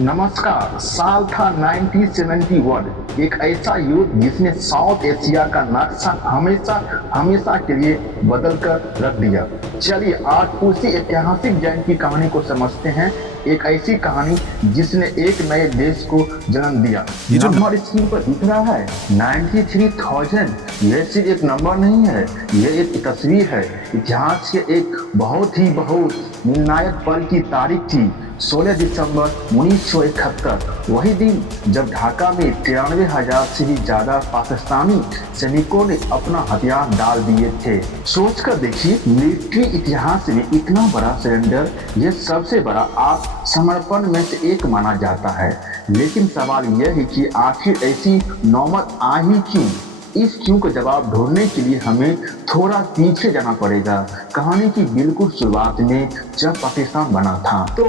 नमस्कार। साल था 1971। एक ऐसा युद्ध जिसने साउथ एशिया का नक्शा हमेशा हमेशा के लिए बदल कर रख दिया। चलिए आज उसी ऐतिहासिक जंग की कहानी को समझते हैं। एक ऐसी कहानी जिसने एक नए देश को जन्म दिया। नंबर स्क्रीन पर दिख रहा है 93,000। यह सिर्फ एक नंबर नहीं है, यह एक तस्वीर है। इतिहास के एक बहुत निर्णायक पल की तारीख थी 16 दिसंबर 1971। वही दिन जब ढाका में 93,000 से भी ज्यादा पाकिस्तानी सैनिकों ने अपना हथियार डाल दिए थे। सोचकर देखिए, मिलिट्री इतिहास में इतना बड़ा सरेंडर यह सबसे बड़ा आत्मसमर्पण में से एक माना जाता है। लेकिन सवाल यह है कि आखिर ऐसी नौबत आ ही क्यों? इस क्यों का जवाब ढूंढने के लिए हमें थोड़ा पीछे जाना पड़ेगा, कहानी की बिल्कुल शुरुआत में जब पाकिस्तान बना था। तो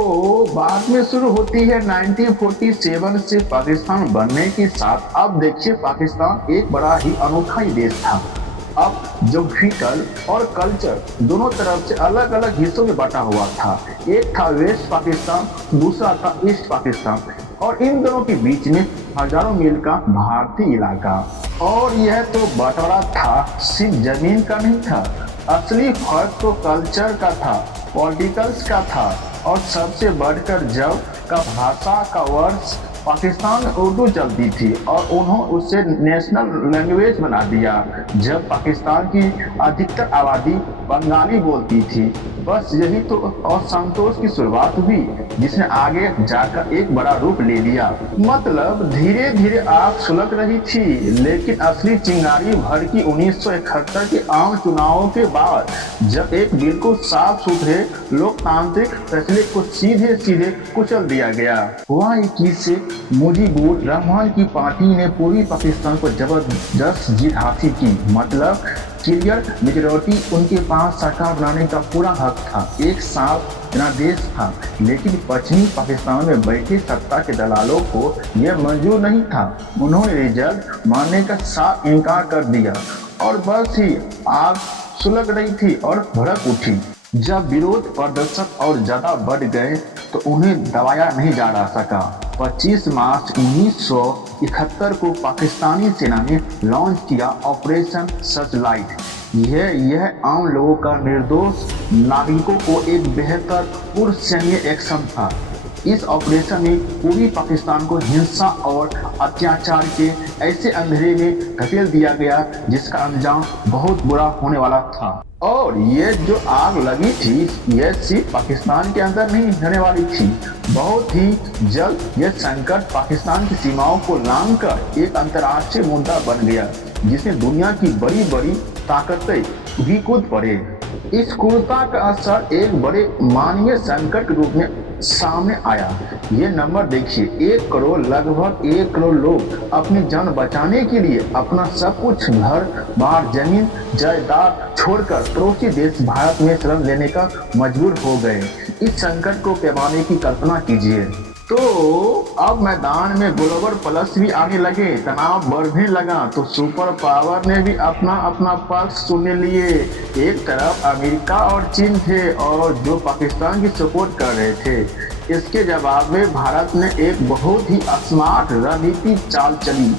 बाद में शुरू होती है 1947 से पाकिस्तान बनने के साथ। अब देखिए, पाकिस्तान एक बड़ा ही अनोखा ही देश था। अब ज्योग्राफिकल और कल्चर दोनों तरफ से अलग अलग हिस्सों में बटा हुआ था। एक था वेस्ट पाकिस्तान, दूसरा था ईस्ट पाकिस्तान, और इन दोनों के बीच में हजारों मील का भारतीय इलाका। और यह तो बंटवारा था, सिर्फ जमीन का नहीं था। असली फर्क तो कल्चर का था, पॉलिटिकल्स का था, और सबसे बढ़कर जब का भाषा का वर्ष पाकिस्तान में उर्दू चलती थी और उन्होंने उसे नेशनल लैंग्वेज बना दिया। जब पाकिस्तान की अधिकतर आबादी बंगाली बोलती थी, बस यही तो असंतोष की शुरुआत हुई, जिसने आगे जाकर एक बड़ा रूप ले लिया। मतलब धीरे धीरे आग सुलग रही थी, लेकिन असली चिंगारी भड़की 1971 के आम चुनावों के बाद, जब एक बिल्कुल साफ सुथरे लोकतांत्रिक फैसले को सीधे सीधे कुचल दिया गया। हुआ 21 से मुजीबुर रहमान की पार्टी ने पूर्वी पाकिस्तान पर जबरदस्त जीत हासिल की। मतलब क्लियर मेजोरिटी, उनके पास सरकार बनाने का पूरा हक था। एक साथ जनादेश था, लेकिन पश्चिमी पाकिस्तान में बैठे सत्ता के दलालों को यह मंजूर नहीं था। उन्होंने रिजल्ट मानने का साफ इनकार कर दिया और बस ही आग सुलग रही थी और भड़क उठी। जब विरोध प्रदर्शन और ज्यादा बढ़ गए तो उन्हें दबाया नहीं जा सका। 25 मार्च 1971 को पाकिस्तानी सेना ने लॉन्च किया ऑपरेशन सर्चलाइट। यह आम लोगों का निर्दोष नागरिकों को एक बेहतर पूर्व सैन्य एक्शन था। इस ऑपरेशन में पूरी पाकिस्तान को हिंसा और अत्याचार के ऐसे अंधेरे में धकेल दिया गया जिसका अंजाम बहुत बुरा होने वाला था। और ये जो आग लगी थी, यह सिर्फ पाकिस्तान के अंदर नहीं रहने वाली थी। बहुत ही जल्द यह संकट पाकिस्तान की सीमाओं को लांघकर एक अंतर्राष्ट्रीय मुद्दा बन गया, जिसमें दुनिया की बड़ी बड़ी ताकतें भी कूद पड़े। इस क्रूरता का असर एक बड़े मानवीय संकट के रूप में सामने आया। ये नंबर देखिए, 1 करोड़, लगभग 1 करोड़ लोग अपनी जान बचाने के लिए अपना सब कुछ, घर बार, जमीन जायदाद छोड़कर पड़ोसी देश भारत में शरण लेने का मजबूर हो गए। इस संकट को पैमाने की कल्पना कीजिए। तो अब मैदान में ग्लोबल प्लस भी आने लगे, तनाव बढ़ने लगा, तो सुपर पावर ने भी अपना अपना पक्ष चुन लिए। एक तरफ अमेरिका और चीन थे, और जो पाकिस्तान की सपोर्ट कर रहे थे। इसके जवाब में भारत ने एक बहुत ही स्मार्ट रणनीतिक चाल चली।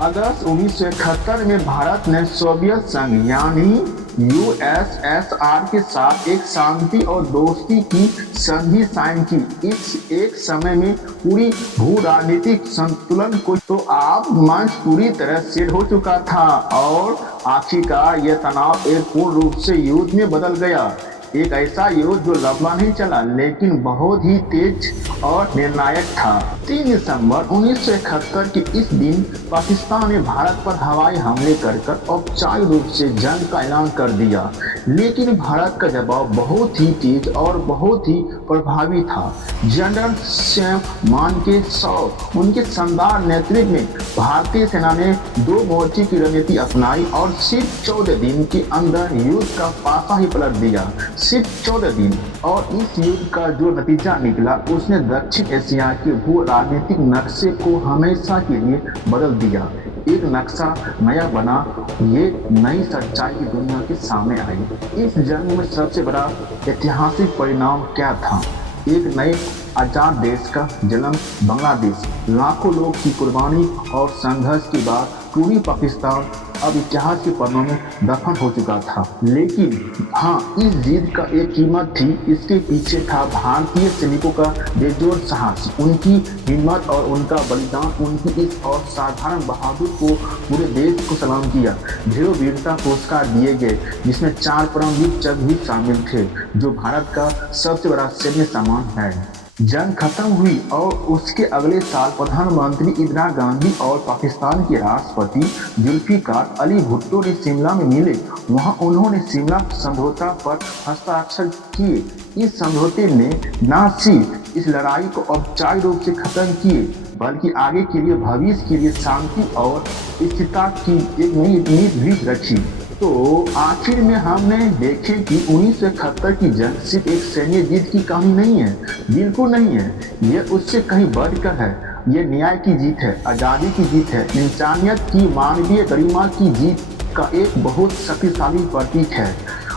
अगस्त 1971 में भारत ने सोवियत संघ यानी यूएसएसआर के साथ एक शांति और दोस्ती की संधि साइन की। इस एक समय में पूरी भू राजनीतिक संतुलन को तो आप मंच पूरी तरह सेट हो चुका था, और आखिरकार यह तनाव एक पूर्ण रूप से युद्ध में बदल गया। एक ऐसा युद्ध जो लंबा नहीं चला, लेकिन बहुत ही तेज और निर्णायक था। 3 दिसंबर 1971 के इस दिन पाकिस्तान ने भारत पर हवाई हमले कर औपचारिक रूप से जंग का ऐलान कर दिया। लेकिन भारत का जवाब बहुत ही तेज और बहुत ही प्रभावी था। जनरल सैम मानेकशॉ उनके शानदार नेतृत्व में भारतीय सेना ने 2 मोर्चे की रणनीति अपनाई और सिर्फ 14 दिन के अंदर युद्ध का पासा ही पलट दिया। सिर्फ 14 दिन, और इस युद्ध का जो नतीजा निकला उसने दक्षिण एशिया के भू राजनीतिक नक्शे को हमेशा के लिए बदल दिया। एक नक्शा नया बना, ये नई सच्चाई की दुनिया के सामने आई। इस जंग में सबसे बड़ा ऐतिहासिक परिणाम क्या था? एक नए आजाद देश का जन्म बांग्लादेश, लाखों लोग की कुर्बानी और संघर्ष के बाद टूटी पाकिस्तान अब इतिहास के पन्नों में दफन हो चुका था। लेकिन हाँ, इस जीत का एक कीमत थी। इसके पीछे था भारतीय सैनिकों का बेजोड़ साहस, उनकी हिम्मत और उनका बलिदान। उनकी इस असाधारण बहादुर को पूरे देश को सलाम किया। ढेरों वीरता पुरस्कार दिए गए, जिसमें 4 परमवीर चक्र भी शामिल थे, जो भारत का सबसे बड़ा सैन्य सम्मान है। जंग खत्म हुई और उसके अगले साल प्रधानमंत्री इंदिरा गांधी और पाकिस्तान के राष्ट्रपति जुल्फिकार अली भुट्टो ने शिमला में मिले। वहां उन्होंने शिमला समझौता पर हस्ताक्षर किए। इस समझौते ने न सिर्फ इस लड़ाई को औपचारिक रूप से खत्म किए, बल्कि आगे के लिए भविष्य के लिए शांति और स्थिरता की एक नई नींव भी रखी। तो आखिर में हमने देखे कि 1971 की जंग सिर्फ एक सैन्य जीत की कहानी नहीं है, बिल्कुल नहीं है। यह उससे कहीं बढ़कर है। यह न्याय की जीत है, आज़ादी की जीत है, इंसानियत की मानवीय गरिमा की जीत का एक बहुत शक्तिशाली प्रतीक है।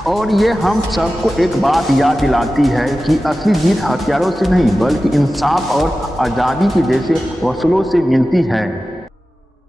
और ये हम सबको एक बात याद दिलाती है कि असली जीत हथियारों से नहीं, बल्कि इंसाफ और आज़ादी के जैसे असूलों से मिलती है।